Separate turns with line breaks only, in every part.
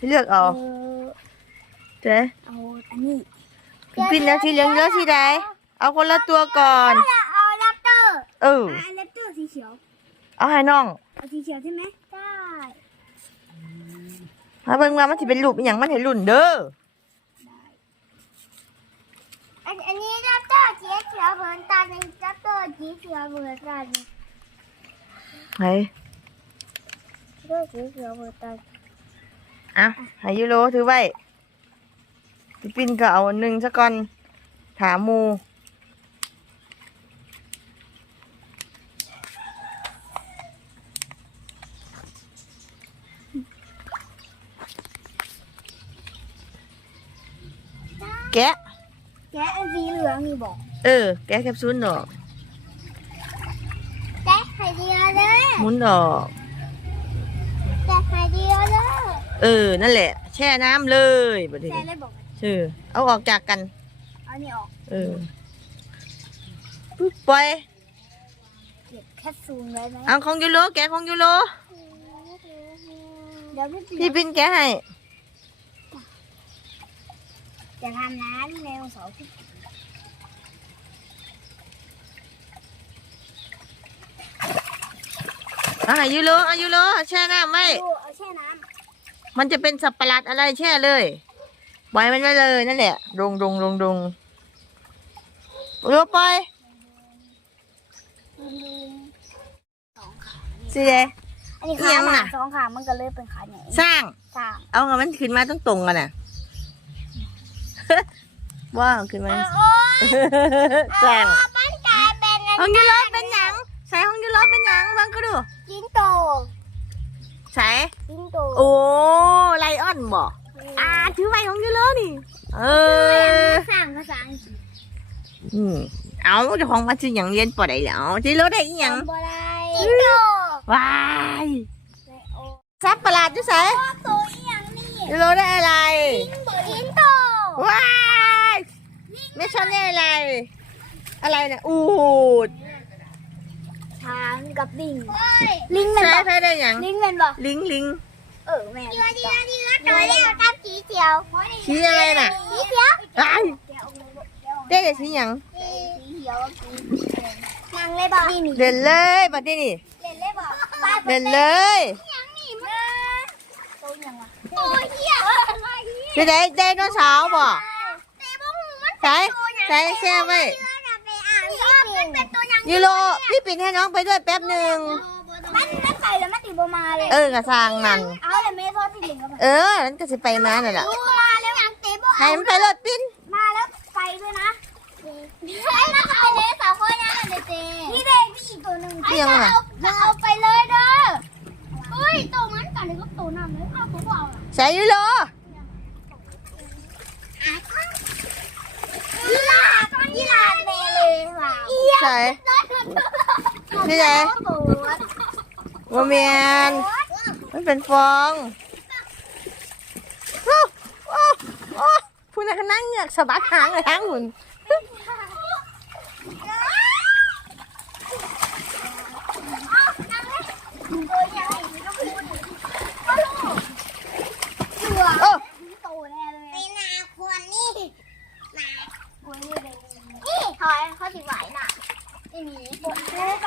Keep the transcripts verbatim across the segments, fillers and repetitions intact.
ให้เลือกเอาเจ๊
เอาอันนี้
ปินแล้วสีเหลืองแล้วสีแดงเอาคนละตัวก่อน
เอาแรปเตอร์
เออ
แรปเตอร์สีเขียว
เอาให้น้อง
เอาสีเขียวใช่ไหมได้
มาเบิ่งว่ามันสิเป็นรูปอย่างมันเห็นรุ่นเด้อ
อันอันนี้แรปเตอร์สีเขียวเหมือนตาในแรปเตอร์สีเขียวเหมือนกัน
ไหน
แรปเตอร์สีเขียวเหมือนกัน
อ่ะให้ยูโรถือไว้พี่ปินก็เอาหนึ่งซะก่อนถามมูแกะ
แกะอันสีเหลืองนี่บอก
เออแกะแคปซูลดอก
แกะไข่เดียวเลย
หมุนดอก
แกะไข่เดียวเลย
เออนั่นแหละแช่น้ำเลยบัดนี้
แช่เลยบอก
เออเอาออกจากกัน
เอานี่ออก
เออปุ๊บปล่อย
เก็บแคปซูลไว้ไหม
เอาของยูโรแกะของยูโร
เดี๋ยว
พี่ปินแกะให้
จะทำน้ำแนวเสาร์
เอาให้ยูโรเอายูโรแช่น้ำไว้
เอาแช่น้
ำมันจะเป็นสับประหลาดอะไรแช่เลยปล่อยมันไว้เลยนั่นแหละดงดงดงดงยูโรปล่อยสิเด
อันนี้ขาหนาสองขามันก็เลยเป็นขาใหญ่
สร้าง
สร้าง
เอาเงินมันขึ้นมาต้องตรงกันน่ะว้าวขึ้นมาสร้าง
มันกลายเป็น
ห้องยูโรเป็นหยังใส่ห้องยูโรเป็นหยังบ้างก็ดู
จิงโต
ใส่
จิงโต
โอ้ไลออนบอกอ่าถือไว้ของยูโรนี่เออ
สร้างภาษาอังกฤษ
อืมเอาเจ้าของมาซื้ออย่างเรียนปอได้แล้วจิโร่ได้อีหยัง
จิงโต
ว้ายซับประหลาดด้วยใส่จิโร่ได้อะไร
จิงโต
ว้ายไม่ชอบได้อะไรอะไรเนี่ยอูด
ช้างกับลิงลิงเป็น
บ่ใช่ได้ยัง
ลิงเป็นบ่
ลิงลิง
เออแม่เดี๋ยวเดี๋ยวเดี๋ยวตัวเดียวกับสีเขียว
สีอะไรน่ะ
สีเขียว
ได้แต่สีหยัง
สีเขียวนั่งเลยบ่
เล่นเลยบัดนี้นี่
เล่นเลยบ่
เล่นเลย
ยังนี่มาโตยังวะโตเหี้ย
จะได้ไดโนเสาร์บ่ใส่ใส่แช่ไว้ยูโรพี่ปิดให้น้องไปด้วยแป๊บหนึ่ง
มันมันใส่แล้วมันติดบมาเลย
เออกระซังนั่น
เอาเลยไม่ทอดที่ลิงก็
เออนั่นก็สิไปมานั่นแหละ
มาแล้วยังเตะบอล
ให้มันไปเลยปิ้น
มาแล้วไปด้วยนะไอ้น่าจะเป็นเด็กสาวคนนั้นเลยเจ๊นี่เด็กพี่อีกตัวหนึ่งไอ้จะเอาจะเอาไปเลยเด้อเฮ้ยตัวมันกันเลยก็ตัวนั่นเลยเอาตัวเบา
ใส่ยูโร
ยีราฟยีราฟเมเลยว่ะ
ใส่นี่ไงโมเมนมันเป็นฟองโอ้โอ้โอ้คุณนักนั่งเหงือกสะบัดหางเลยหางหุ่นโอ้
โตแน่เลยเป็นนาควรนี่นาควรนี่เลยนี่ถอยเขาสิไหวน่ะไม่มีปวดเท้ไป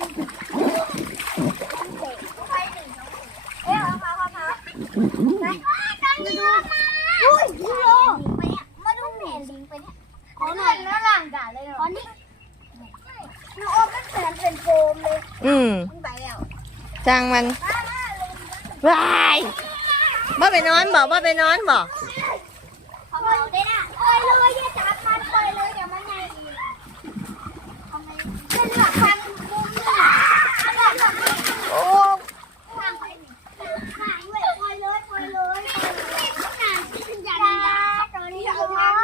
ไปหนึ่งเอ๊ะเอาพาพาพาไปตอนนี้มาอุ้ยยูโรไปเนี่ยมาดูแผ่นลิงไปเนี่ยขอหน่อยนะหลังกันเลยขอนี่ยูโรมันแผ่นเป็นโฟมเลย
อืม
ไปแล้ว
จ้างมันว้ายบ่ไปนอนบอกบ่ไปนอนบอก
ปล่อยได้นะปล่อยเลยอย่าจับมันปล่อยเลยเดี๋ยวมันใหญ่อีกเป็นหลักพันมุมนี่
โอ้
ปล่อยเลยปล่อยเลยปล่อยเลยอย่าด่าตอนนี้เอามา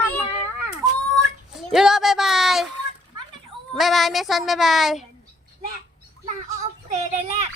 ยูโรบายบายบายบายเมสันบายบาย
และลาออกเซได้แล้ว